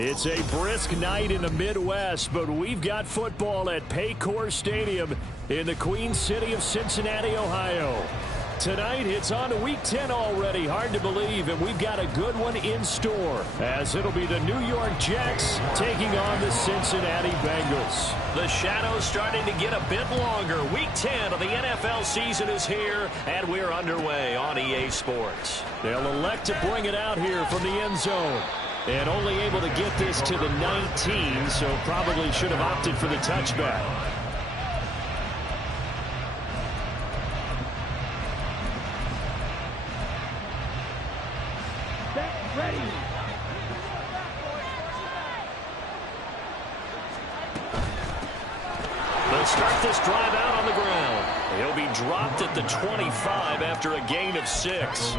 It's a brisk night in the Midwest, but we've got football at Paycor Stadium in the Queen City of Cincinnati, Ohio. Tonight, it's on to Week 10 already. Hard to believe, and we've got a good one in store, as it'll be the New York Jets taking on the Cincinnati Bengals. The shadow's starting to get a bit longer. Week 10 of the NFL season is here, and we're underway on EA Sports. They'll elect to bring it out here from the end zone. And only able to get this to the 19, so probably should have opted for the touchback. Ready. They'll start this drive out on the ground. He'll be dropped at the 25 after a gain of 6.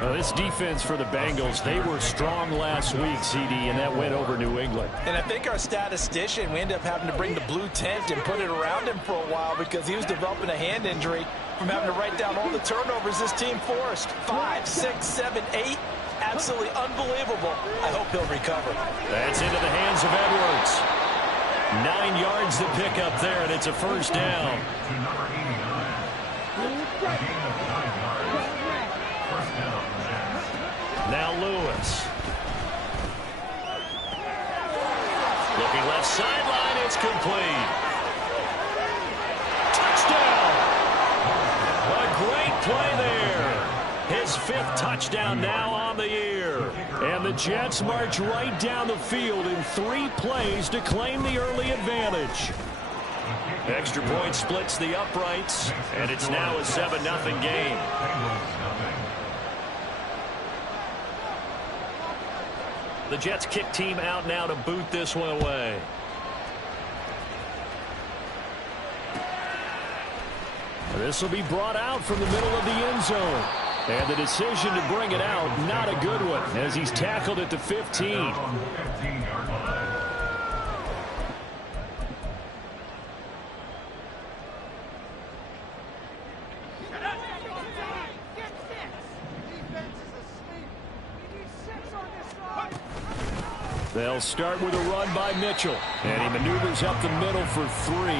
Well, this defense for the Bengals, they were strong last week, CD, and that went over New England. And I think our statistician, we ended up having to bring the blue tent and put it around him for a while because he was developing a hand injury from having to write down all the turnovers this team forced. 5, 6, 7, 8. Absolutely unbelievable. I hope he'll recover. That's into the hands of Edwards. 9 yards to pick up there, and it's a first down. Now Lewis. Looking left sideline, it's complete. Touchdown! A great play there. His 5th touchdown now on the year. And the Jets march right down the field in 3 plays to claim the early advantage. Extra point splits the uprights, and it's now a 7-0 game. The Jets kick team out now to boot this one away. This will be brought out from the middle of the end zone. And the decision to bring it out, not a good one, as he's tackled at the 15. They'll start with a run by Mitchell. And he maneuvers up the middle for 3.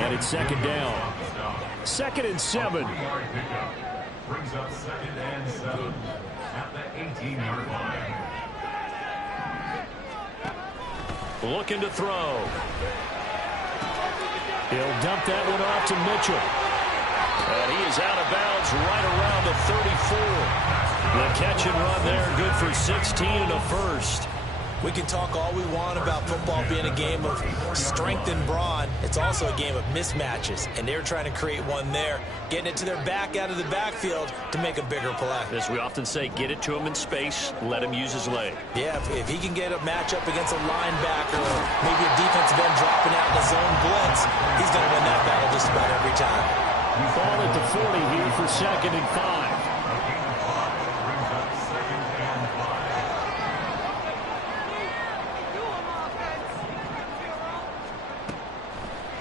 And it's 2nd down. 2nd and 7. Brings up 2nd and 7 at the 18-yard line. Looking to throw. He'll dump that one off to Mitchell. And he is out of bounds right around the 34. The catch and run there, good for 16 and a first. We can talk all we want about football being a game of strength and brawn. It's also a game of mismatches, and they're trying to create one there, getting it to their back out of the backfield to make a bigger play. As we often say, get it to him in space, let him use his leg. Yeah, if he can get a matchup against a linebacker or maybe a defensive end dropping out in a zone blitz, he's going to win that battle just about every time. Ball at the 40 here for 2nd and 5.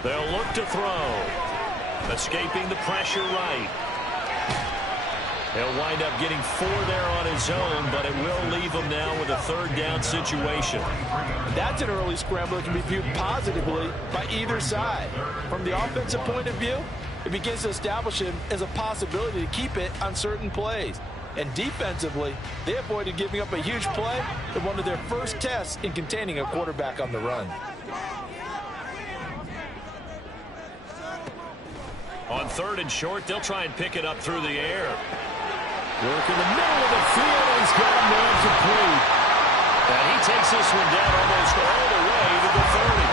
They'll look to throw. Escaping the pressure right. He'll wind up getting 4 there on his own, but it will leave him now with a 3rd down situation. That's an early scramble that can be viewed positively by either side. From the offensive point of view, it begins to establish him as a possibility to keep it on certain plays. And defensively, they avoided giving up a huge play in one of their first tests in containing a quarterback on the run. On 3rd and short, they'll try and pick it up through the air. Work in the middle of the field, and he's got a man complete. And he takes this one down almost all the way to the 30.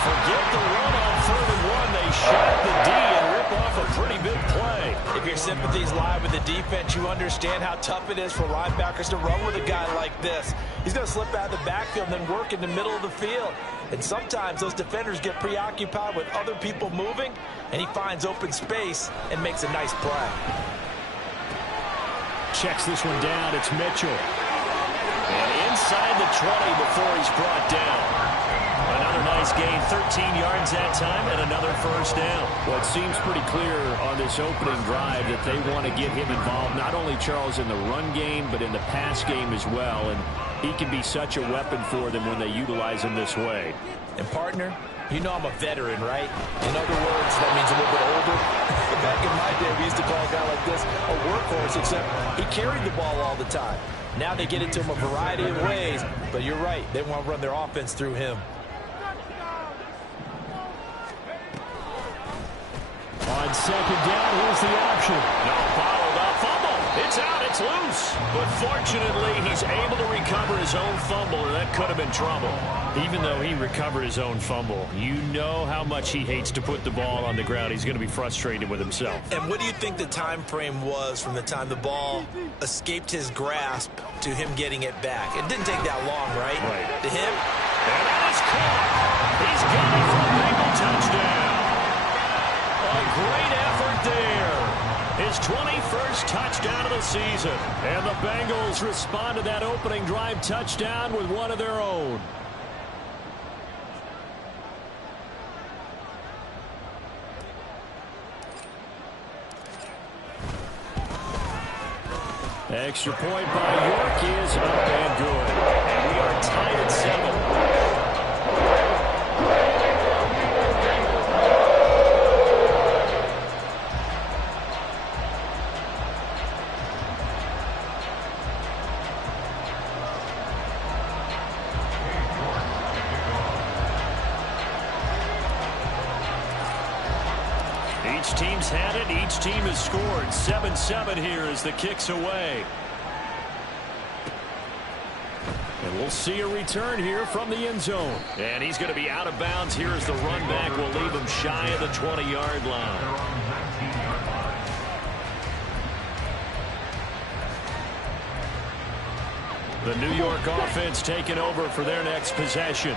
Forget the run on 3rd and 1. They shot the D and rip off a pretty big play. If your sympathies lie with the defense, you understand how tough it is for linebackers to run with a guy like this. He's going to slip out of the backfield and then work in the middle of the field. And sometimes those defenders get preoccupied with other people moving, and he finds open space and makes a nice play. Checks this one down. It's Mitchell. And inside the 20 before he's brought down. Another nice gain 13 yards that time and another first down. Well, it seems pretty clear on this opening drive that they want to get him involved, not only, Charles, in the run game, but in the pass game as well. And he can be such a weapon for them when they utilize him this way. And, partner, you know I'm a veteran, right? In other words, that means a little bit older. Back in my day, we used to call a guy like this a workhorse, except he carried the ball all the time. Now they get it to him a variety of ways, but you're right. They want to run their offense through him. On second down, here's the option. No, bottled up fumble. It's out, it's loose. But fortunately, he's able to recover his own fumble, or that could have been trouble. Even though he recovered his own fumble, you know how much he hates to put the ball on the ground. He's going to be frustrated with himself. And what do you think the time frame was from the time the ball escaped his grasp to him getting it back? It didn't take that long, right? Right. To him? And that is caught. He's got it for a Bengal touchdown. A great effort there. His 21st touchdown of the season. And the Bengals respond to that opening drive touchdown with one of their own. Extra point by York is up and good. And we are tied at 7. Each team's had it. Each team has scored. 7-7 here as the kick's away. And we'll see a return here from the end zone. And he's going to be out of bounds here as the run back will leave him shy of the 20-yard line. The New York offense taking over for their next possession.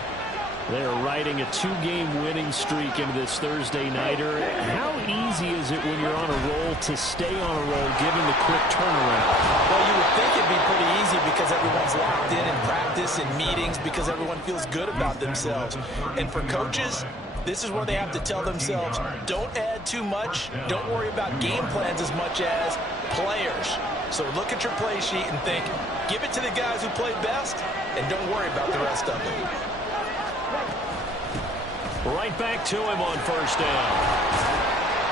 They're riding a two-game winning streak into this Thursday nighter. How easy is it when you're on a roll to stay on a roll given the quick turnaround? Well, you would think it'd be pretty easy because everyone's locked in practice and meetings because everyone feels good about themselves. And for coaches, this is where they have to tell themselves, don't add too much. Don't worry about game plans as much as players. So look at your play sheet and think, give it to the guys who play best and don't worry about the rest of it. Right back to him on first down.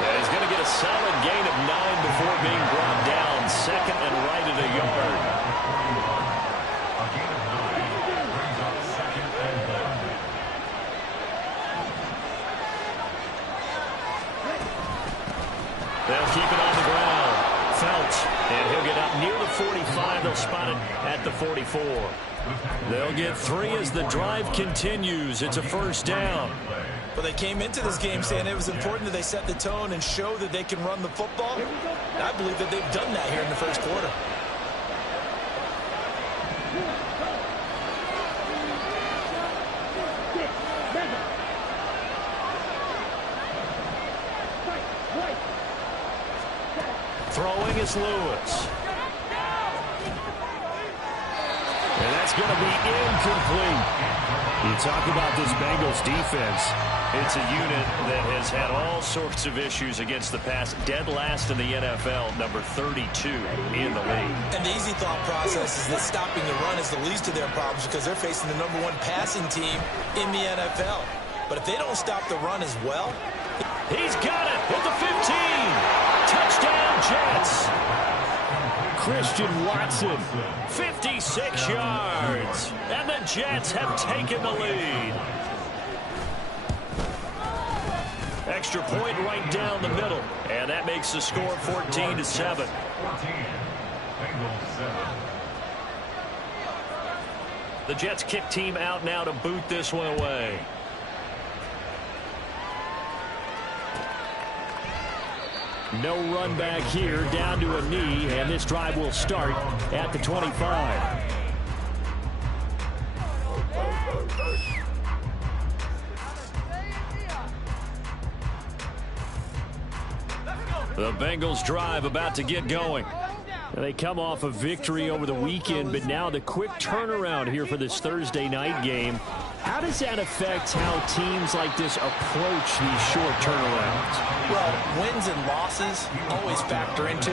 And he's going to get a solid gain of 9 before being brought down. Second and right at a yard. They'll keep it on the ground. Felts, and he'll get up near the 45. They'll spot it at the 44. They'll get 3 as the drive continues. It's a first down. Well, they came into this game saying it was important that they set the tone and show that they can run the football. And I believe that they've done that here in the first quarter. Throwing is Lewis. And that's going to be incomplete. You talk about this Bengals defense. It's a unit that has had all sorts of issues against the pass. Dead last in the NFL, number 32 in the league. And the easy thought process is that stopping the run is the least of their problems because they're facing the number 1 passing team in the NFL. But if they don't stop the run as well. He's got it at the 15. Touchdown, Jets. Christian Watson, 56 yards. And the Jets have taken the lead. Extra point right down the middle. And that makes the score 14-7. The Jets kick team out now to boot this one away. No run back here, down to a knee, and this drive will start at the 25. The Bengals drive about to get going. They come off a victory over the weekend, but now the quick turnaround here for this Thursday night game. How how does that affect how teams like this approach these short turnarounds? Well, wins and losses always factor into,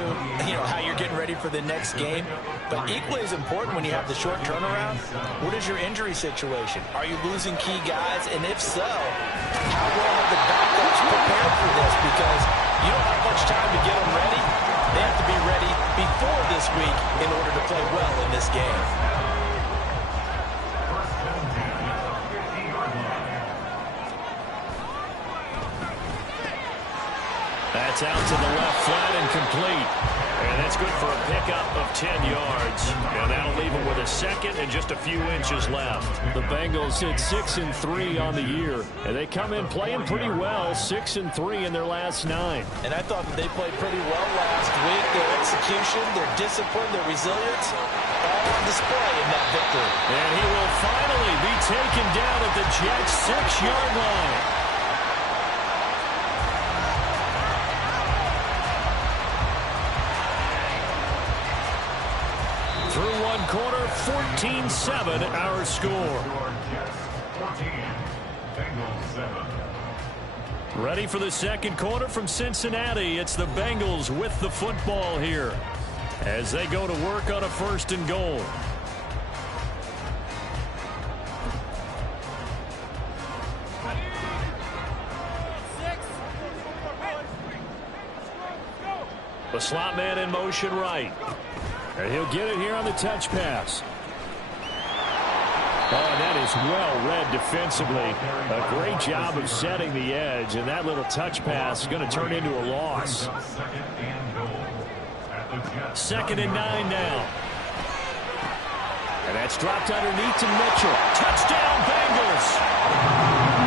how you're getting ready for the next game. But equally as important when you have the short turnaround, what is your injury situation? Are you losing key guys? And if so, how well have the backups prepared for this? Because you don't have much time to get them ready. They have to be ready before this week in order to play well in this game. That's out to the left, flat and complete. And that's good for a pickup of 10 yards. And that'll leave them with a second and just a few inches left. The Bengals sit 6-3 on the year. And they come in playing pretty well, 6-3 in their last 9. And I thought that they played pretty well last week. Their execution, their discipline, their resilience, all on display in that victory. And he will finally be taken down at the Jets' 6-yard line. Through one quarter, 14-7 our score. Ready for the second quarter from Cincinnati. It's the Bengals with the football here as they go to work on a 1st and goal. The slot man in motion right. And he'll get it here on the touch pass. Oh, and that is well read defensively. A great job of setting the edge, and that little touch pass is going to turn into a loss. 2nd and 9 now. And that's dropped underneath to Mitchell. Touchdown, Bengals!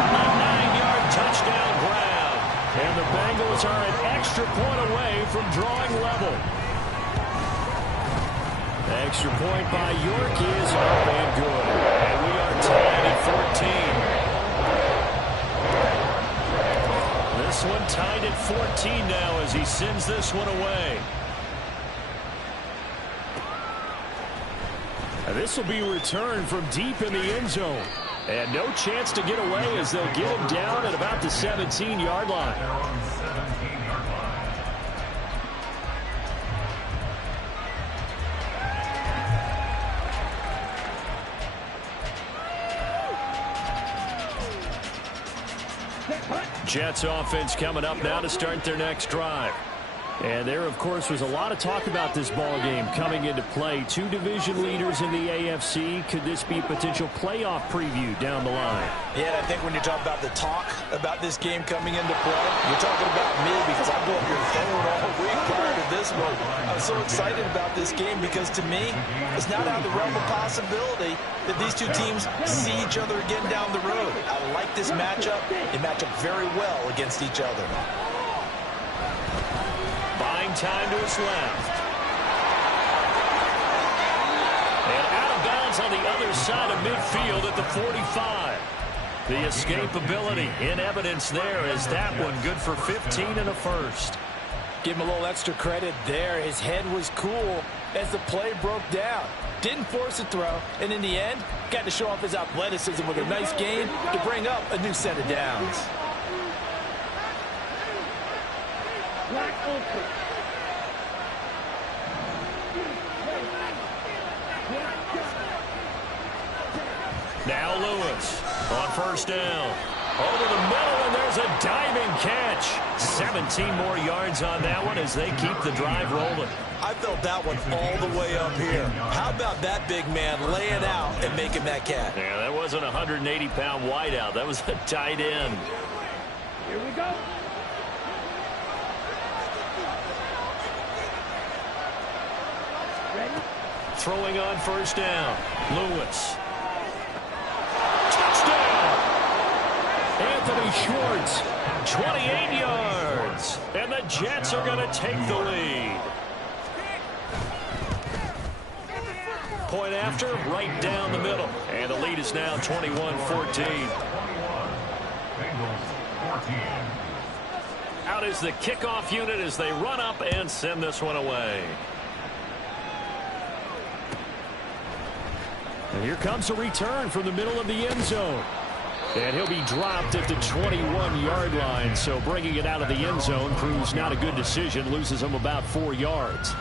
A 9-yard touchdown grab. And the Bengals are an extra point away from drawing level. Extra point by York is up and good. And we are tied at 14. This one tied at 14 now as he sends this one away. And this will be returned from deep in the end zone. And no chance to get away as they'll get him down at about the 17-yard line. Jets offense coming up now to start their next drive. And there, of course, was a lot of talk about this ball game coming into play. 2 division leaders in the AFC. Could this be a potential playoff preview down the line? Yeah, and I think when you talk about the talk about this game coming into play, you're talking about me because I go up your phone all week prior to this one. I'm so excited about this game because to me, it's not out of the realm of possibility that these two teams see each other again down the road. I like this matchup. They match up very well against each other. Buying time to his left. And out of bounds on the other side of midfield at the 45. The escapability in evidence there as that one good for 15 and a first. Give him a little extra credit there. His head was cool as the play broke down. Didn't force a throw, and in the end, got to show off his athleticism with a nice gain to bring up a new set of downs. Now Lewis on 1st down. Over the middle, and there's a diving catch. 17 more yards on that one as they keep the drive rolling. I felt that one all the way up here. How about that big man laying out and making that catch? Yeah, that wasn't a 180-pound wideout. That was a tight end. Here we go. Ready? Throwing on 1st down. Lewis. Touchdown! Anthony Schwartz, 28 yards. And the Jets are going to take the lead. Point after, right down the middle. And the lead is now 21-14. Out is the kickoff unit as they run up and send this one away. And here comes a return from the middle of the end zone. And he'll be dropped at the 21-yard line. So bringing it out of the end zone proves not a good decision. Loses him about 4 yards.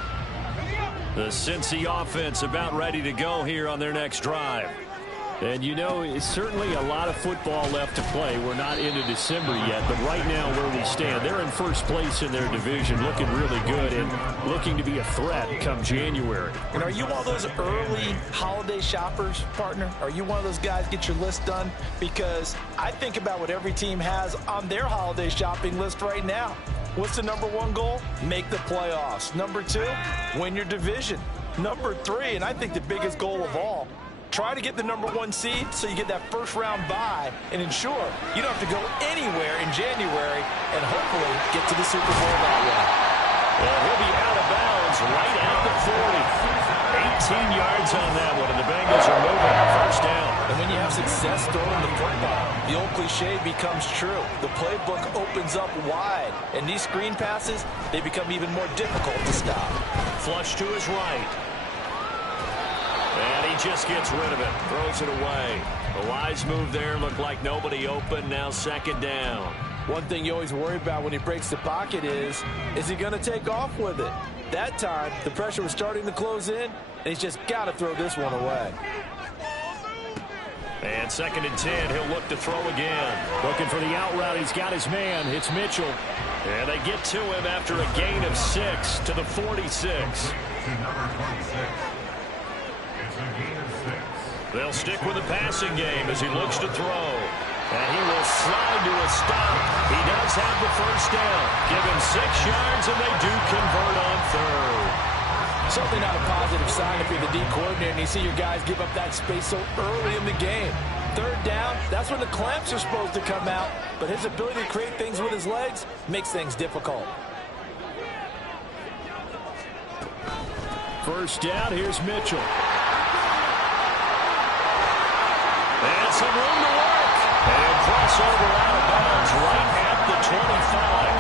The Cincy offense about ready to go here on their next drive. And, you know, it's certainly a lot of football left to play. We're not into December yet, but right now where we stand, they're in first place in their division, looking really good and looking to be a threat come January. And are you one of those early holiday shoppers, partner? Are you one of those guys get your list done? Because I think about what every team has on their holiday shopping list right now. What's the #1 goal? Make the playoffs. #2, win your division. #3, and I think the biggest goal of all, try to get the #1 seed so you get that first-round bye and ensure you don't have to go anywhere in January and hopefully get to the Super Bowl that way. Well, he'll be out of bounds right at the 40. 18 yards on that one, and the Bengals are moving. First down. And when you have success throwing the football, the old cliche becomes true. The playbook opens up wide, and these screen passes, they become even more difficult to stop. Flush to his right. And he just gets rid of it. Throws it away. A wise move there. Looked like nobody open. Now second down. One thing you always worry about when he breaks the pocket is he going to take off with it? That time, the pressure was starting to close in, and he's just got to throw this one away. And 2nd and 10. He'll look to throw again. Looking for the out route. He's got his man. It's Mitchell. And they get to him after a gain of 6 to the 46. They'll stick with the passing game as he looks to throw. And he will slide to a stop. He does have the first down. Give him 6 yards, and they do convert on 3rd. Certainly not a positive sign if you're the D coordinator and you see your guys give up that space so early in the game. 3rd down, that's when the clamps are supposed to come out. But his ability to create things with his legs makes things difficult. First down, here's Mitchell. And some room to work. And crossover out of bounds right at the 25.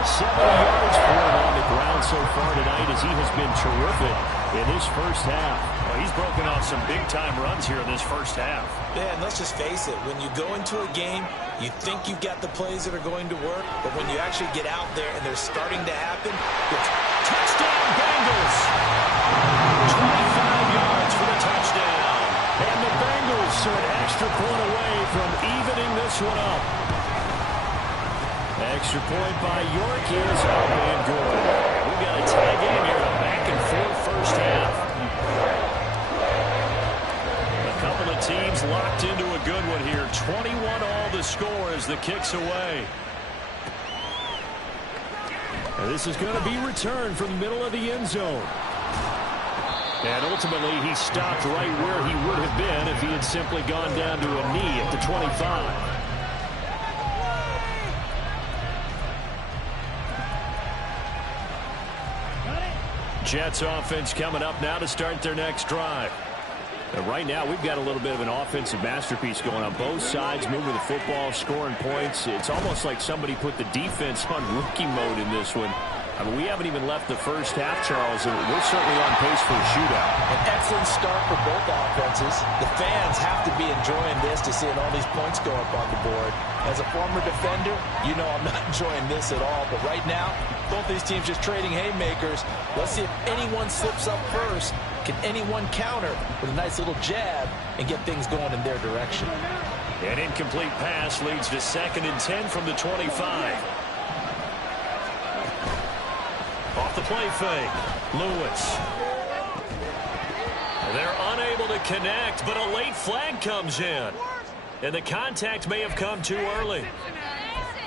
70 yards for him on the ground so far tonight as he has been terrific in this first half. Well, he's broken off some big-time runs here in this first half. Yeah, and let's just face it. When you go into a game, you think you've got the plays that are going to work, but when you actually get out there and they're starting to happen, touchdown Bengals! 25 yards for the touchdown. And the Bengals are an extra point away from evening this one up. Extra point by York is up and good. We've got a tie game here, a back-and-forth first half. A couple of teams locked into a good one here. 21 all the score as the kick's away. And this is going to be returned from the middle of the end zone. And ultimately, he stopped right where he would have been if he had simply gone down to a knee at the 25. Jets offense coming up now to start their next drive. And right now, we've got a little bit of an offensive masterpiece going on both sides, moving the football, scoring points. It's almost like somebody put the defense on rookie mode in this one. I mean, we haven't even left the first half, Charles, and we're certainly on pace for a shootout. An excellent start for both offenses. The fans have to be enjoying this to seeing all these points go up on the board. As a former defender, you know I'm not enjoying this at all. But right now, both these teams just trading haymakers. Let's see if anyone slips up first. Can anyone counter with a nice little jab and get things going in their direction? An incomplete pass leads to 2nd and 10 from the 25. Off the play fake, Lewis. They're unable to connect, but a late flag comes in. And the contact may have come too early.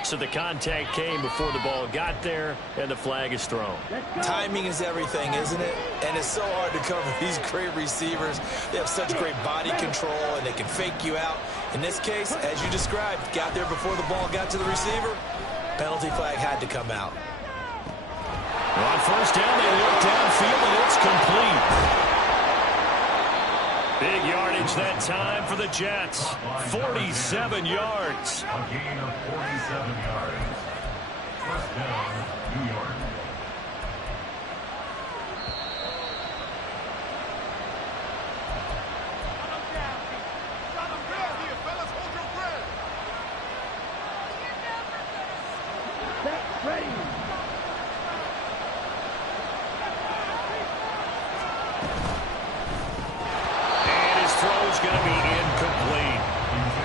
So the contact came before the ball got there, and the flag is thrown. Timing is everything, isn't it? And it's so hard to cover these great receivers. They have such great body control, and they can fake you out. In this case, as you described, got there before the ball got to the receiver. Penalty flag had to come out. Well, on first down, they look downfield, and it's complete. Big yardage that time for the Jets. 47 yards. A gain of 47 yards. First down, New York. Ready. And his throw's going to be incomplete.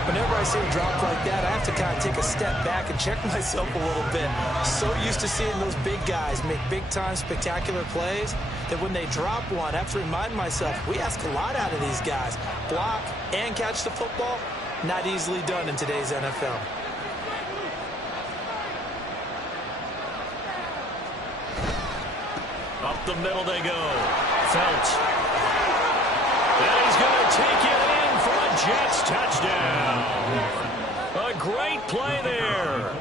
Whenever I see a drop like that, I have to kind of take a step back and check myself a little bit. So used to seeing those big guys make big-time spectacular plays that when they drop one, I have to remind myself, we ask a lot out of these guys. Block and catch the football, not easily done in today's NFL. Up the middle they go. Felts. And he's going to take it in for a Jets touchdown. A great play there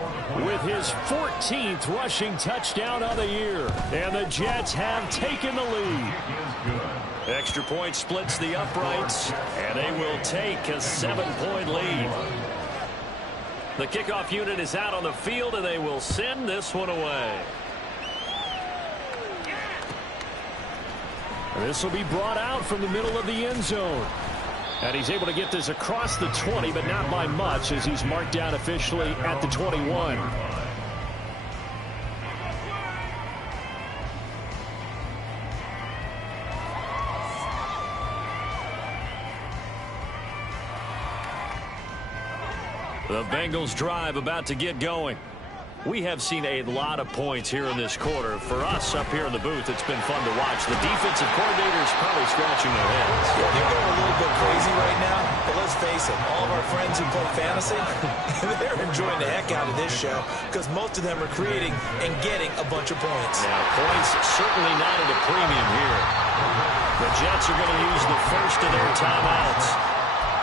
with his 14th rushing touchdown of the year. And the Jets have taken the lead. Extra point splits the uprights, and they will take a 7-point lead. The kickoff unit is out on the field, and they will send this one away. This will be brought out from the middle of the end zone. And he's able to get this across the 20, but not by much, as he's marked down officially at the 21. The Bengals drive about to get going. We have seen a lot of points here in this quarter. For us up here in the booth, it's been fun to watch. The defensive coordinators probably scratching their heads. Yeah, they're going a little bit crazy right now, but let's face it, all of our friends who play fantasy, they're enjoying the heck out of this show because most of them are creating and getting a bunch of points. Yeah, points certainly not at a premium here. The Jets are going to use the first of their timeouts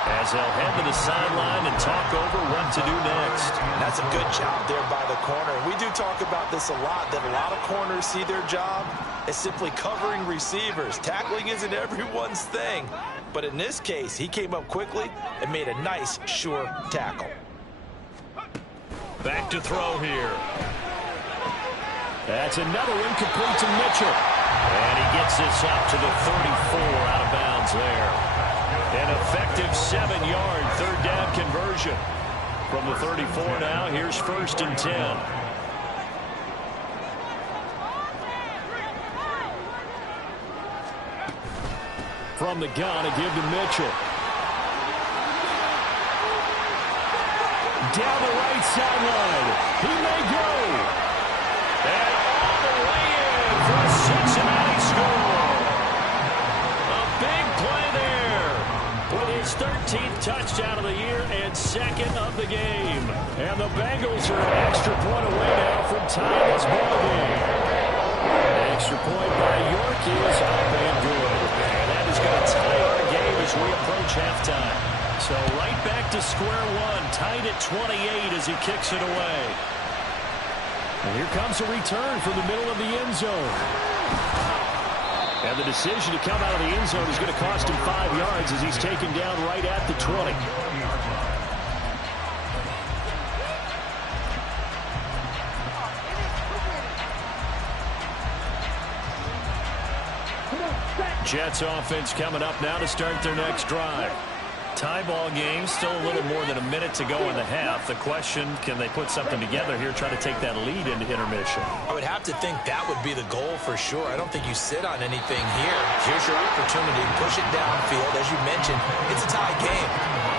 as they'll head to the sideline and talk over what to do next. That's a good job there by the corner. We do talk about this a lot, that a lot of corners see their job as simply covering receivers. Tackling isn't everyone's thing. But in this case, he came up quickly and made a nice, sure tackle. Back to throw here. That's another incomplete to Mitchell. And he gets this up to the 34 out of bounds there. An effective 7-yard third down conversion. From the 34 now, here's 1st and 10. From the gun, a give to Mitchell. Down the right sideline. He may go. And all the way in for a Cincinnati score. A big play there with his 13th touchdown of the year and 2nd of the game. And the Bengals are an extra point away now from tying this ball game. An extra point by York is up and good. And that is going to tie our game as we approach halftime. So right back to square one, tied at 28 as he kicks it away. And here comes a return from the middle of the end zone. And the decision to come out of the end zone is going to cost him 5 yards as he's taken down right at the 20. Jets offense coming up now to start their next drive. Tie ball game, still a little more than a minute to go in the half. The question, can they put something together here, try to take that lead into intermission? I would have to think that would be the goal for sure. I don't think you sit on anything here. Here's your opportunity. Push it downfield. As you mentioned, it's a tie game.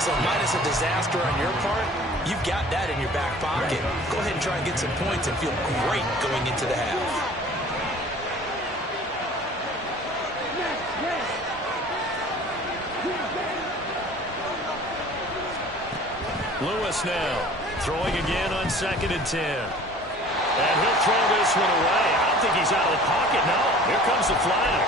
So minus a disaster on your part, you've got that in your back pocket. Go ahead and try and get some points and feel great going into the half. Lewis now throwing again on 2nd and 10. And he'll throw this one away. I don't think he's out of the pocket. No, here comes the flag.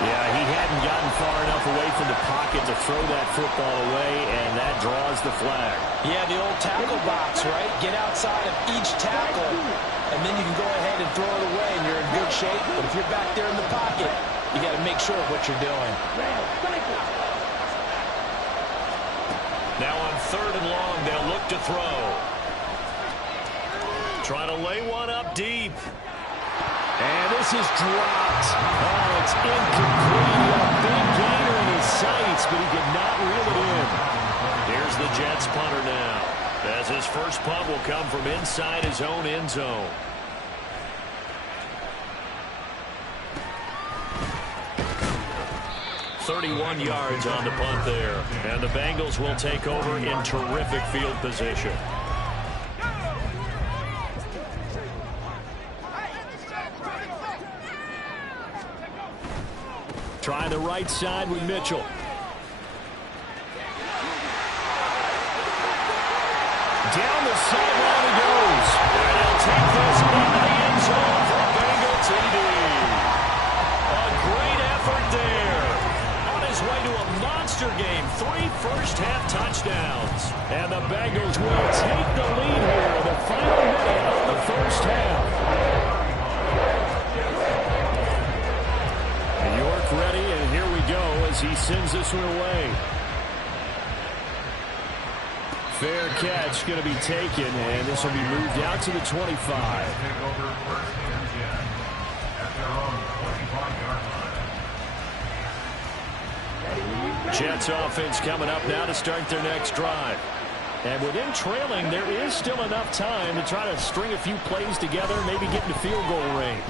Yeah, he hadn't gotten far enough away from the pocket to throw that football away, and that draws the flag. Yeah, the old tackle box, right? Get outside of each tackle, and then you can go ahead and throw it away, and you're in good shape. But if you're back there in the pocket, you got to make sure of what you're doing. Now on 3rd and long, they'll look to throw. Trying to lay one up deep. And this is dropped. Oh, it's incomplete. A big gainer in his sights, but he could not reel it in. Here's the Jets punter now. as his first punt will come from inside his own end zone. "31 yards on the punt there, and the Bengals will take over in terrific field position. Try the right side with Mitchell. Down the sideline he goes. And he'll take this into the end zone for a Bengal TD. A great effort there. On his way to a monster game. 3 first-half touchdowns. And the Bengals will take the lead here in the final minute of the first half. York ready, and here we go as he sends this one away. Fair catch going to be taken, and this will be moved out to the 25. Jets offense coming up now to start their next drive. And with them trailing, there is still enough time to try to string a few plays together, maybe get into field goal range.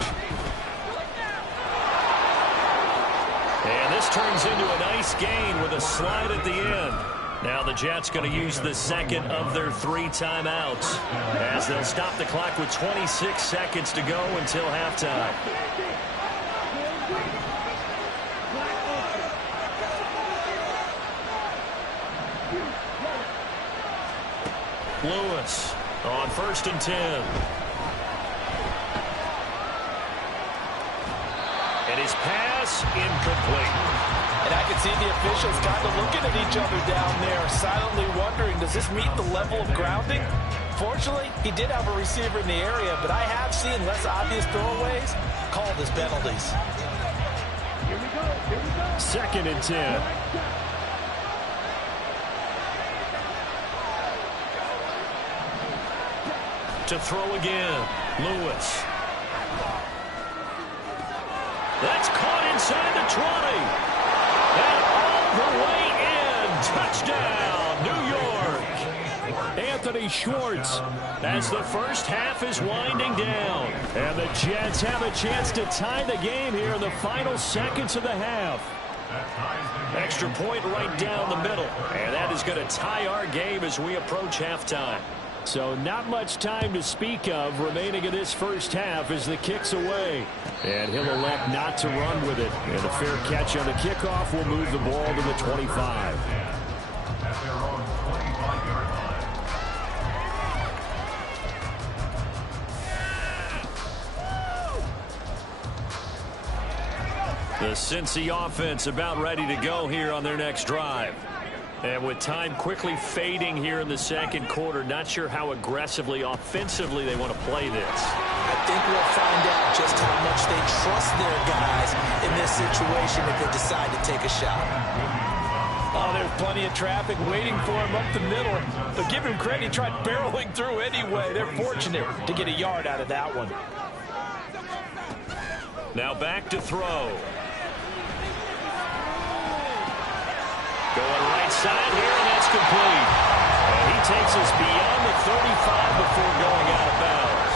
And this turns into a nice gain with a slide at the end. Now the Jets going to use the second of their 3 timeouts as they'll stop the clock with 26 seconds to go until halftime. Lewis on 1st and 10. And his pass incomplete. And I can see the officials kind of looking at each other down there, silently wondering, does this meet the level of grounding? Fortunately, he did have a receiver in the area, but I have seen less obvious throwaways called as penalties. Here we go. 2nd and 10. To throw again, Lewis. That's caught inside the 20. And all the way in. Touchdown, New York. Anthony Schwartz as the first half is winding down. And the Jets have a chance to tie the game here in the final seconds of the half. Extra point right down the middle. And that is going to tie our game as we approach halftime. So not much time to speak of remaining in this first half as the kick's away. And he'll elect not to run with it. And a fair catch on the kickoff will move the ball to the 25. The Cincy offense about ready to go here on their next drive. And with time quickly fading here in the second quarter, not sure how aggressively, offensively they want to play this. I think we'll find out just how much they trust their guys in this situation if they decide to take a shot. Oh, there's plenty of traffic waiting for him up the middle. But give him credit, he tried barreling through anyway. They're fortunate to get a yard out of that one. Now back to throw. Going right side here, and that's complete. And he takes us beyond the 35 before going out of bounds.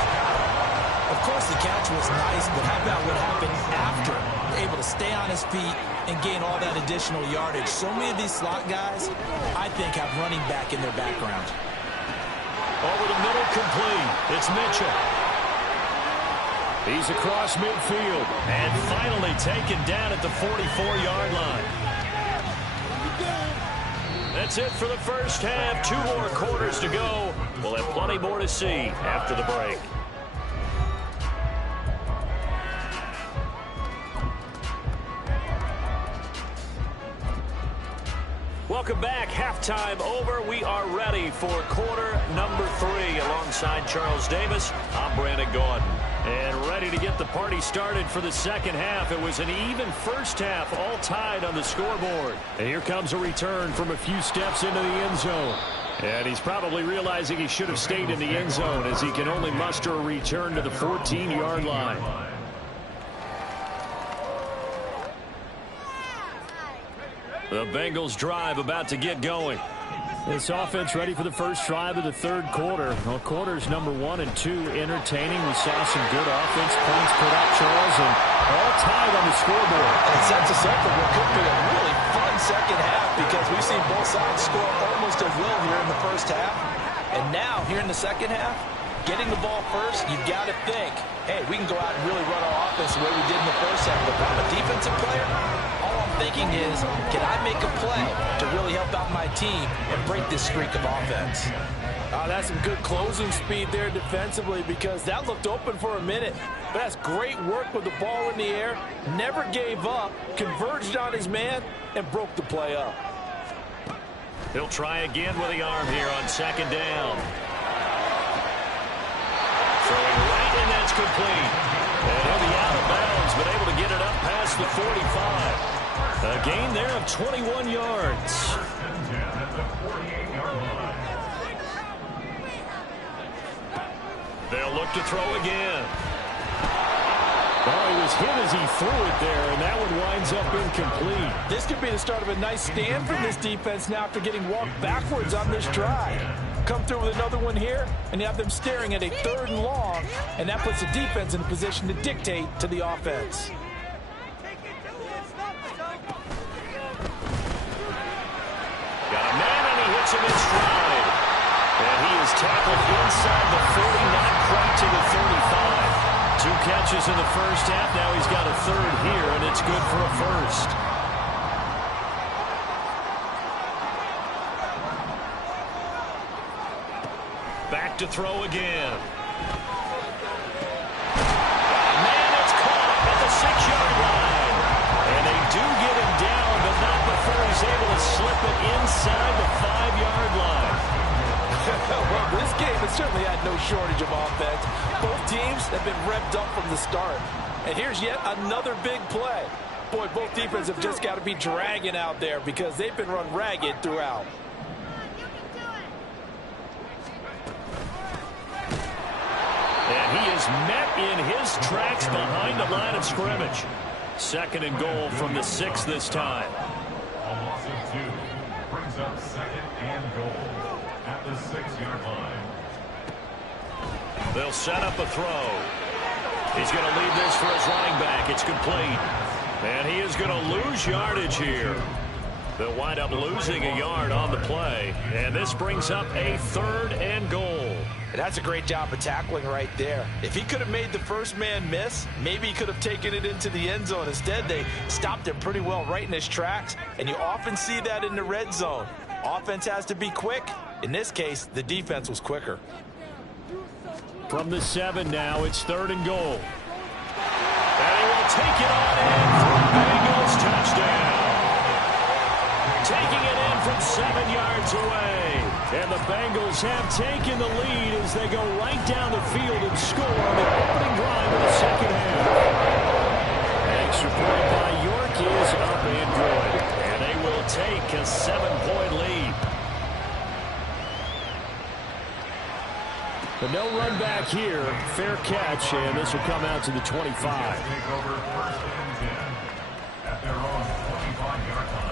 Of course, the catch was nice, but how about what happened after? Able to stay on his feet and gain all that additional yardage. So many of these slot guys, I think, have running back in their background. Over the middle, complete. It's Mitchell. He's across midfield. And finally taken down at the 44-yard line. That's it for the first half. 2 more quarters to go. We'll have plenty more to see after the break. Welcome back. Halftime over. We are ready for quarter number 3. Alongside Charles Davis, I'm Brandon Gordon. And ready to get the party started for the second half. It was an even first half, all tied on the scoreboard. And here comes a return from a few steps into the end zone. And he's probably realizing he should have stayed in the end zone as he can only muster a return to the 14-yard line. The Bengals drive about to get going. This offense ready for the first drive of the third quarter. Well, quarters number 1 and 2 entertaining. We saw some good offense points put up, Charles, and all tied on the scoreboard. It sets us up for what could be a really fun second half because we've seen both sides score almost at will here in the first half. And now, here in the second half, getting the ball first, you've got to think, hey, we can go out and really run our offense the way we did in the first half. But if I'm a defensive player, all I'm thinking is, can I make a play to really help out my team and break this streak of offense? That's some good closing speed there defensively because that looked open for a minute. But that's great work with the ball in the air. Never gave up, converged on his man, and broke the play up. He'll try again with the arm here on second down. Throwing right, and that's complete. And he'll be out of bounds, but able to get it up past the 45. A gain there of 21 yards. They'll look to throw again. Oh, he was hit as he threw it there, and that one winds up incomplete. This could be the start of a nice stand from this defense now after getting walked backwards on this drive. Come through with another one here, and you have them staring at a 3rd and long, and that puts the defense in a position to dictate to the offense. Got a man, and he hits him in stride. And he is tackled inside the 40, not quite to the 35. 2 catches in the first half. Now he's got a 3rd here, and it's good for a first. Back to throw again. Man, it's caught at the 6-yard line. And they do get him down, but not before he's able to slip it inside the 5-yard line. Well, this game has certainly had no shortage of offense. Both teams have been revved up from the start. And here's yet another big play. Boy, both defenses have just got to be dragging out there because they've been run ragged throughout. And he is met in his tracks behind the line of scrimmage. 2nd and goal from the 6 this time. A loss of 2 brings up 2nd and goal at the 6-yard line. They'll set up a throw. He's going to leave this for his running back. It's complete. And he is going to lose yardage here. They'll wind up losing a yard on the play. And this brings up a 3rd and goal. And that's a great job of tackling right there. If he could have made the first man miss, maybe he could have taken it into the end zone. Instead, they stopped him pretty well right in his tracks. And you often see that in the red zone. Offense has to be quick. In this case, the defense was quicker. From the 7 now, it's 3rd and goal. And he will take it on in for a Bengals touchdown. Taking it in from 7 yards away. And the Bengals have taken the lead as they go right down the field and score on the opening drive of the second half. Extra point by York is up and good. And they will take a 7-point lead. But no run back here. Fair catch, and this will come out to the 25. Take over 1st and 10 at their own 25-yard line.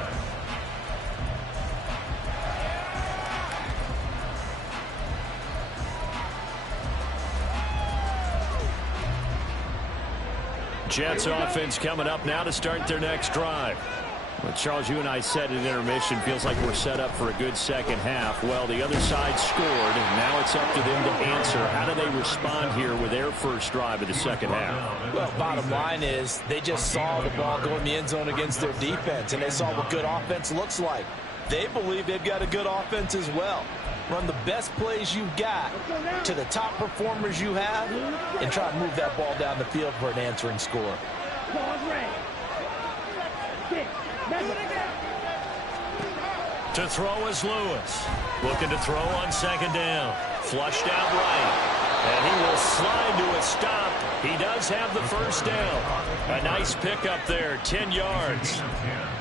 Jets offense coming up now to start their next drive. Well, Charles, you and I said at intermission, feels like we're set up for a good second half. Well, the other side scored, and now it's up to them to answer. How do they respond here with their first drive of the second half? Well, bottom line is they just saw the ball go in the end zone against their defense, and they saw what good offense looks like. They believe they've got a good offense as well. Run the best plays you've got to the top performers you have and try to move that ball down the field for an answering score. To throw is Lewis. Looking to throw on second down. Flushed out right. And he will slide to a stop. He does have the first down. A nice pickup there, 10 yards.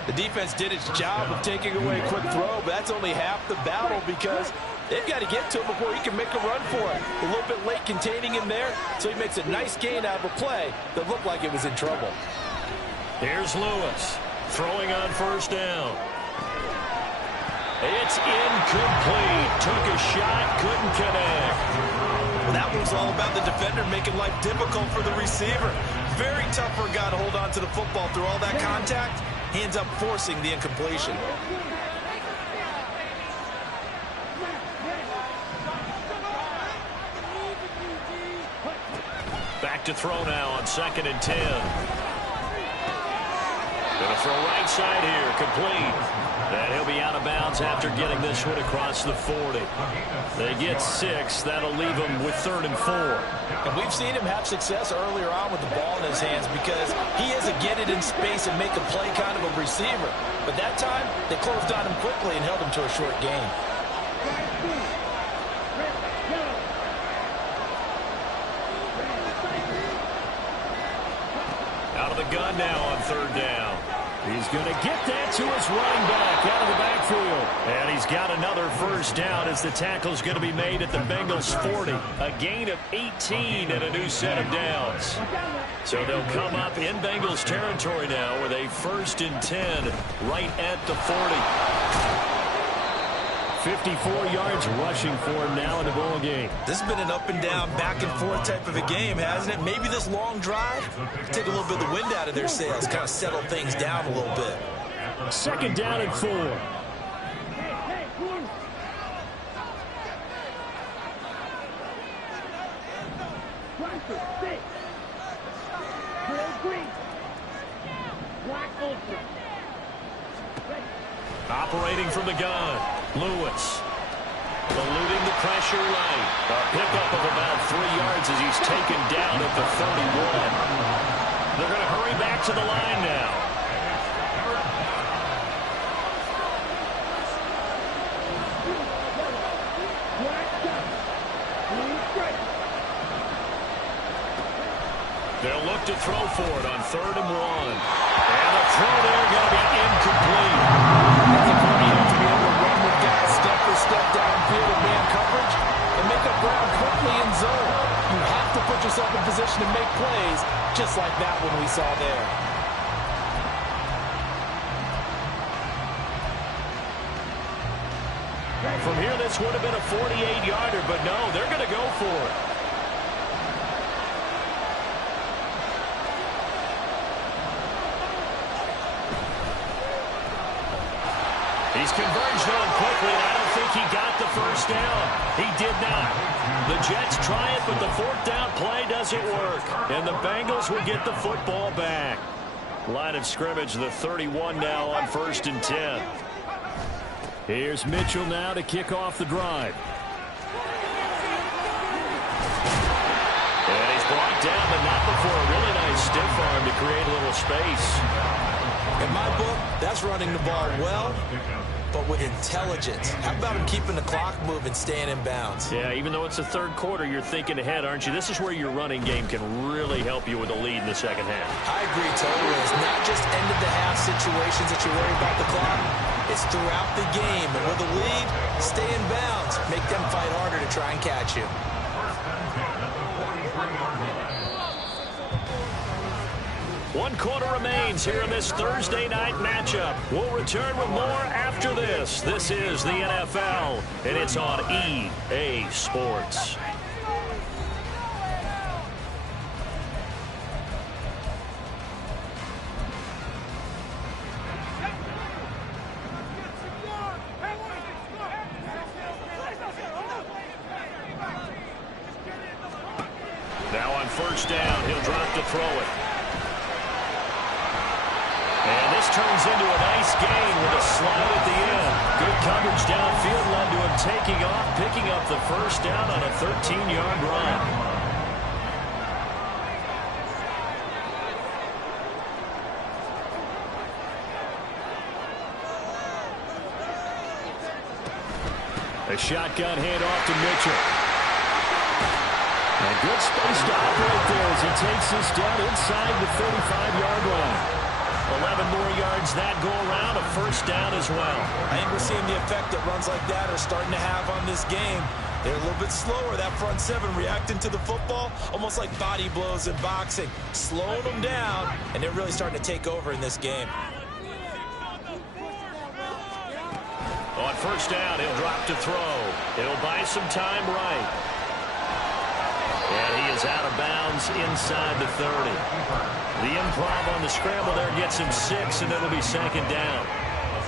The defense did its job of taking away a quick throw, but that's only half the battle because they've got to get to him before he can make a run for it. A little bit late containing him there, so he makes a nice gain out of a play that looked like it was in trouble. Here's Lewis throwing on first down. It's incomplete. Took a shot, couldn't connect. Well, that was all about the defender making life difficult for the receiver. Very tough for a guy to hold on to the football through all that contact. He ends up forcing the incompletion. Back to throw now on 2nd and 10. Gonna throw right side here, complete. And he'll be out of bounds after getting this one across the 40. They get 6. That'll leave him with 3rd and 4. And we've seen him have success earlier on with the ball in his hands because he is a get it in space and make a play kind of a receiver. But that time, they closed on him quickly and held him to a short gain. Out of the gun now on 3rd down. He's going to get that to his running back out of the backfield. And he's got another 1st down as the tackle's going to be made at the Bengals 40. A gain of 18 and a new set of downs. So they'll come up in Bengals territory now with a 1st and 10 right at the 40. 54 yards rushing for him now in the ball game. This has been an up and down, back and forth type of a game, hasn't it? Maybe this long drive take a little bit of the wind out of their sails, kind of settle things down a little bit. 2nd down and 4. Operating from the gun, Lewis. Eluding the pressure right. A pickup of about 3 yards as he's taken down at the 31. They're going to hurry back to the line now. They'll look to throw for it on 3rd and 1. And the throw there going to be incomplete. That's a point you have to be able to run with guys step for step downfield in man coverage and make up ground quickly in zone. You have to put yourself in position to make plays just like that one we saw there. From here, this would have been a 48-yarder, but no, they're going to go for it. He's converged on quickly, and I don't think he got the 1st down. He did not. The Jets try it, but the 4th down play doesn't work. And the Bengals will get the football back. Line of scrimmage, the 31 now on 1st and 10. Here's Mitchell now to kick off the drive. And he's blocked down, but not before a really nice stiff arm to create a little space. In my book, that's running the ball well, but with intelligence. How about him keeping the clock moving, staying in bounds? Yeah, even though it's the 3rd quarter, you're thinking ahead, aren't you? This is where your running game can really help you with a lead in the 2nd half. I agree totally. It's not just end-of-the-half situations that you worry about the clock. It's throughout the game. And with a lead, stay in bounds. Make them fight harder to try and catch you. 1 quarter remains here in this Thursday night matchup. We'll return with more after this. This is the NFL, and it's on EA Sports. Now on 1st down, he'll drop to throw it. And this turns into a nice gain with a slide at the end. Good coverage downfield led to him taking off, picking up the 1st down on a 13-yard run. A shotgun handoff to Mitchell. And good space to operate there as he takes this down inside the 35-yard line. 11 more yards that go around, a 1st down as well. I think we're seeing the effect that runs like that are starting to have on this game. They're a little bit slower, that front 7 reacting to the football, almost like body blows in boxing, slowing them down, and they're really starting to take over in this game. On first down, he'll drop to throw. He'll buy some time right. And he is out of bounds inside the 30. The improv on the scramble there gets him 6, and it'll be second down.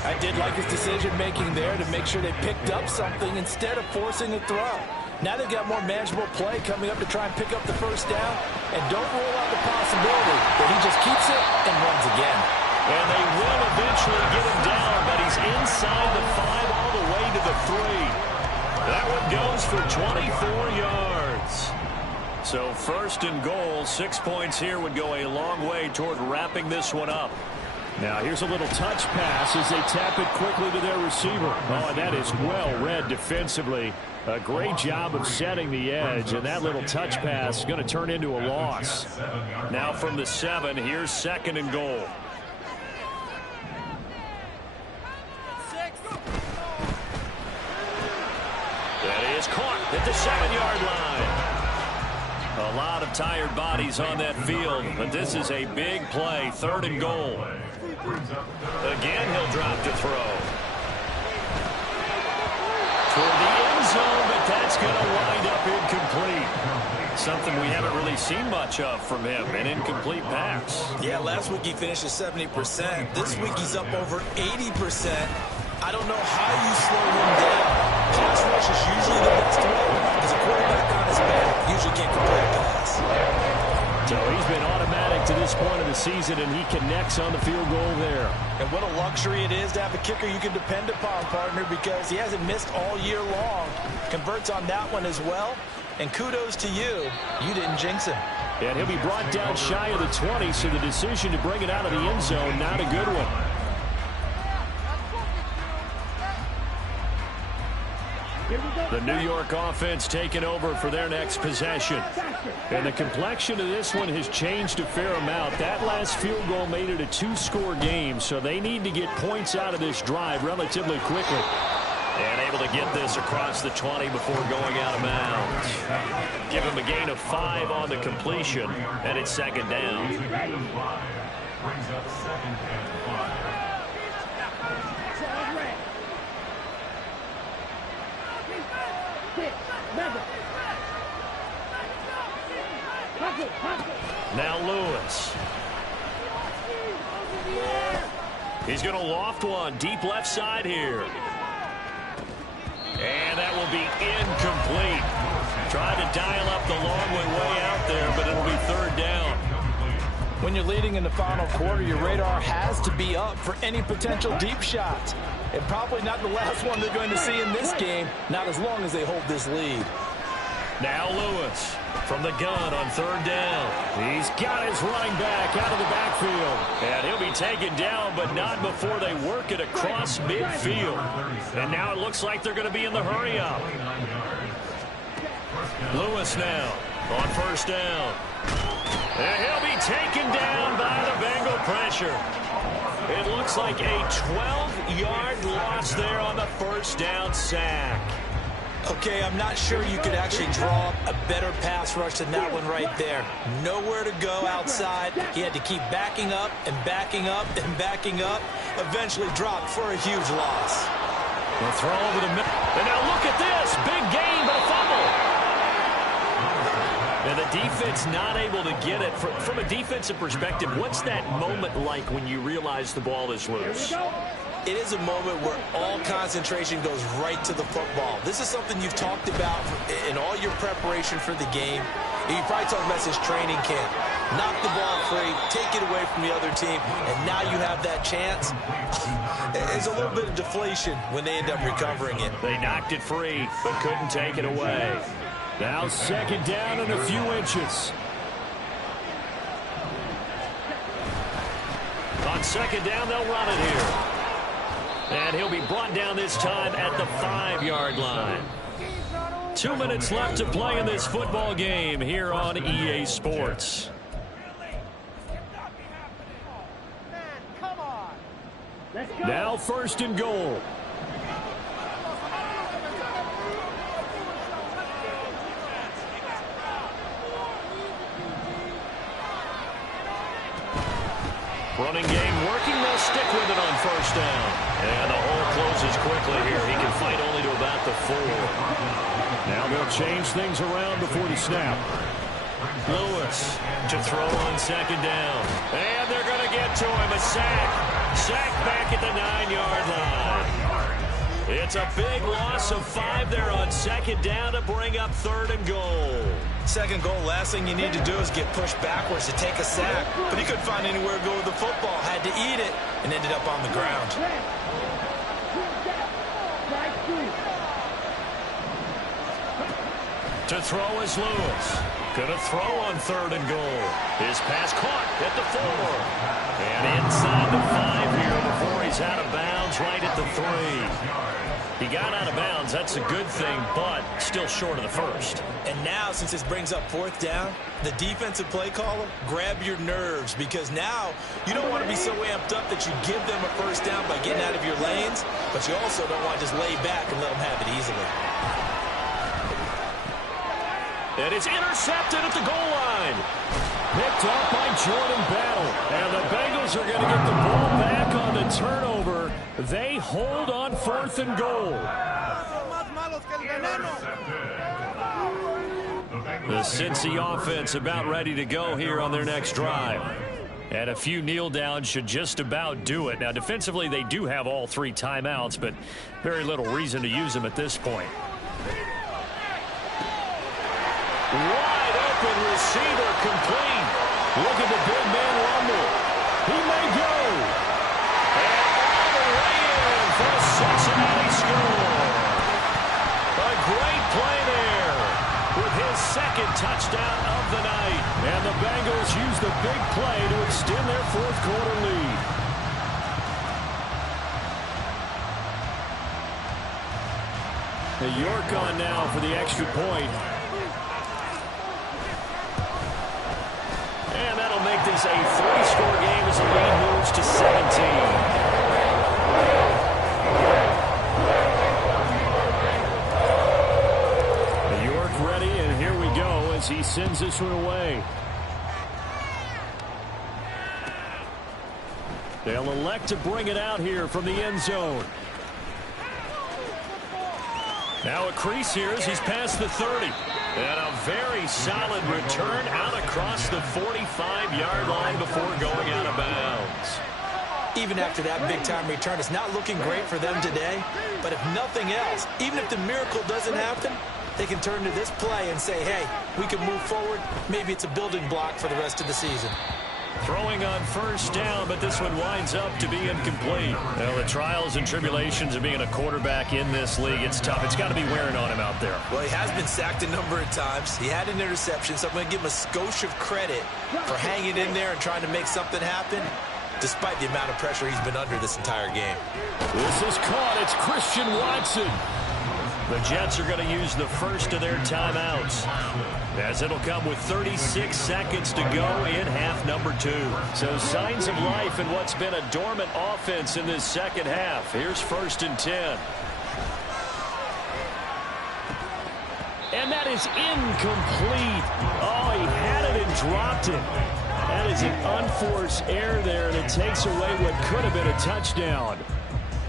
I did like his decision-making there to make sure they picked up something instead of forcing a throw. Now they've got more manageable play coming up to try and pick up the first down. And don't rule out the possibility that he just keeps it and runs again. And they will eventually get him down, but he's inside the 5 all the way to the 3. That one goes for 24 yards. So first and goal, 6 points here would go a long way toward wrapping this one up. Now here's a little touch pass as they tap it quickly to their receiver. Oh, and that is well read defensively. A great job of setting the edge, and that little touch pass is going to turn into a loss. Now from the 7, here's second and goal. That is caught at the 7-yard line. A lot of tired bodies on that field, but this is a big play. Third and goal. Again, he'll drop to throw. Toward the end zone, but that's going to wind up incomplete. Something we haven't really seen much of from him, an incomplete pass. Yeah, last week he finished at 70%. This week he's up over 80%. I don't know how you slow him down. Pass rush is usually the best way because a quarterback on his back usually can't complete a pass. So he's been automatic to this point of the season, and he connects on the field goal there. And what a luxury it is to have a kicker you can depend upon, partner, because he hasn't missed all year long. Converts on that one as well. And kudos to you. You didn't jinx him. And he'll be brought down shy of the 20, so the decision to bring it out of the end zone, not a good one. The New York offense taking over for their next possession. And the complexion of this one has changed a fair amount. That last field goal made it a 2-score game, so they need to get points out of this drive relatively quickly. And able to get this across the 20 before going out of bounds. Give him a gain of 5 on the completion, and it's second down. Brings up second and 5. Now Lewis. He's going to loft one deep left side here. And that will be incomplete. Tried to dial up the long way out there, but it'll be third down. When you're leading in the final quarter, your radar has to be up for any potential deep shots. And probably not the last one they're going to see in this game, not as long as they hold this lead. Now Lewis from the gun on third down. He's got his running back out of the backfield. And he'll be taken down, but not before they work it across midfield. And now it looks like they're going to be in the hurry-up. Lewis now on first down. And he'll be taken down by the Bengal pressure. It looks like a 12-yard loss there on the first down sack. Okay, I'm not sure you could actually draw up a better pass rush than that one right there. Nowhere to go outside. He had to keep backing up and backing up and backing up. Eventually dropped for a huge loss. They'll throw over the middle. And now look at this. Big gain, but a fumble. And the defense not able to get it. From a defensive perspective, what's that moment like when you realize the ball is loose? It is a moment where all concentration goes right to the football. This is something you've talked about in all your preparation for the game. You probably talked about since training camp. Knock the ball free, take it away from the other team, and now you have that chance. There's a little bit of deflation when they end up recovering it. They knocked it free, but couldn't take it away. Now second down and a few inches. On second down, they'll run it here. And he'll be brought down this time at the 5-yard line. 2 minutes left to play in this football game here on EA Sports. Now first and goal. Running game working. They'll stick with it on first down. And the hole closes quickly here. He can fight only to about the 4. Now they'll change things around before the snap. Lewis to throw on second down. And they're going to get to him. A sack. Sack back at the 9-yard line. It's a big loss of 5 there on second down to bring up 3rd and goal. Second goal, last thing you need to do is get pushed backwards to take a sack. But he couldn't find anywhere to go with the football. Had to eat it and ended up on the ground. To throw is Lewis. Going to throw on 3rd and goal. His pass caught at the 4. And inside the 5 here before he's out of bounds right at the 3. He got out of bounds. That's a good thing, but still short of the 1st. And now, since this brings up 4th down, the defensive play caller, grab your nerves, because now you don't want to be so amped up that you give them a 1st down by getting out of your lanes, but you also don't want to just lay back and let them have it easily. And it's intercepted at the goal line. Picked up by Jordan Battle. And the Bengals are going to get the ball back on the turnover. They hold on 4th and goal. The Cincy offense about ready to go here on their next drive. And a few kneel downs should just about do it. Now, defensively, they do have all 3 timeouts, but very little reason to use them at this point. Wide open receiver complete. Look at the big man rumble. He may go. And all the way in for a Cincinnati score. A great play there with his 2nd touchdown of the night. And the Bengals use the big play to extend their 4th quarter lead. York on now for the extra point. And that'll make this a 3-score game as the lead moves to 17. York ready, and here we go as he sends this one away. They'll elect to bring it out here from the end zone. Now a crease here as he's past the 30. And a very solid return out across the 45-yard line before going out of bounds. Even after that big-time return, it's not looking great for them today. But if nothing else, even if the miracle doesn't happen, they can turn to this play and say, hey, we can move forward. Maybe it's a building block for the rest of the season. Throwing on 1st down, but this one winds up to be incomplete. Well, the trials and tribulations of being a quarterback in this league, it's tough. It's got to be wearing on him out there. Well, he has been sacked a number of times. He had an interception, so I'm going to give him a skosh of credit for hanging in there and trying to make something happen, despite the amount of pressure he's been under this entire game. This is caught. It's Christian Watson. The Jets are going to use the 1st of their timeouts, as it'll come with 36 seconds to go in half number 2. So signs of life in what's been a dormant offense in this 2nd half. Here's 1st and 10. And that is incomplete. Oh, he had it and dropped it. That is an unforced error there, and it takes away what could have been a touchdown.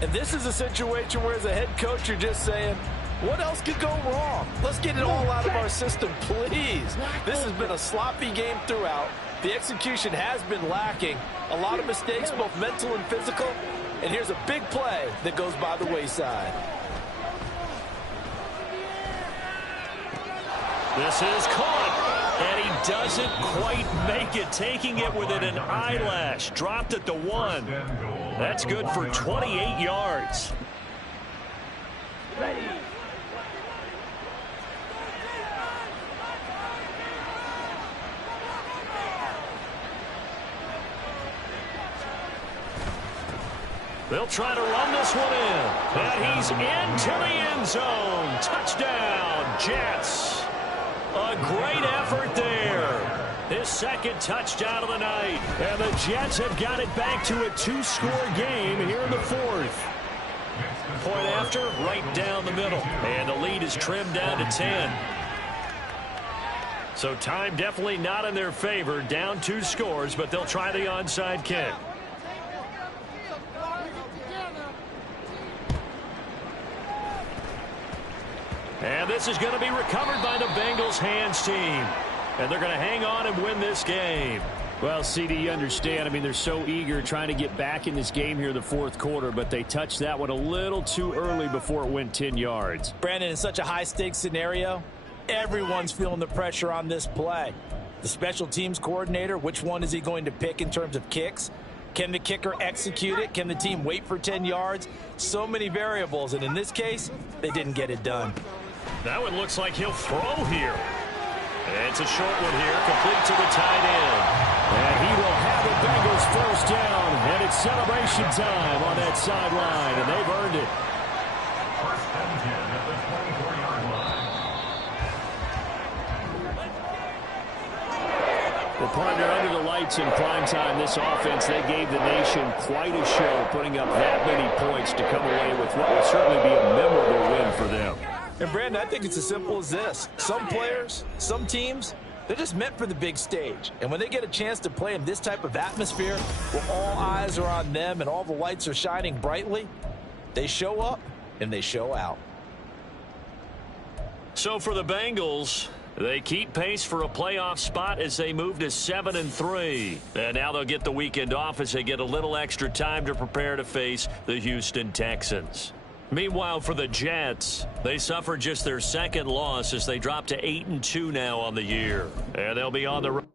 And this is a situation where, as a head coach, you're just saying, what else could go wrong? Let's get it all out of our system, please. This has been a sloppy game throughout. The execution has been lacking. A lot of mistakes, both mental and physical. And here's a big play that goes by the wayside. This is caught, and he doesn't quite make it, taking it within an eyelash. Dropped at the 1. That's good for 28 yards. Ready. They'll try to run this one in. And he's into the end zone. Touchdown, Jets. A great effort there. His 2nd touchdown of the night. And the Jets have got it back to a 2-score game here in the 4th. Point after, right down the middle. And the lead is trimmed down to 10. So time definitely not in their favor. Down 2 scores, but they'll try the onside kick. And this is going to be recovered by the Bengals hands team. And they're going to hang on and win this game. Well, CD, you understand. I mean, they're so eager trying to get back in this game here in the fourth quarter, but they touched that one a little too early before it went 10 yards. Brandon, in such a high-stakes scenario, everyone's feeling the pressure on this play. The special teams coordinator, which one is he going to pick in terms of kicks? Can the kicker execute it? Can the team wait for 10 yards? So many variables, and in this case, they didn't get it done. That one looks like he'll throw here. It's a short one here, complete to the tight end. And he will have the Bengals first down, and it's celebration time on that sideline, and they've earned it. First and 10 at the 24-yard line. Well, partner, under the lights in prime time, this offense, they gave the nation quite a show, putting up that many points to come away with what will certainly be a memorable win for them. And, Brandon, I think it's as simple as this. Some players, some teams, they're just meant for the big stage. And when they get a chance to play in this type of atmosphere where all eyes are on them and all the lights are shining brightly, they show up and they show out. So for the Bengals, they keep pace for a playoff spot as they move to 7-3. And now they'll get the weekend off as they get a little extra time to prepare to face the Houston Texans. Meanwhile, for the Jets, they suffered just their second loss as they drop to 8-2 now on the year. And they'll be on the road.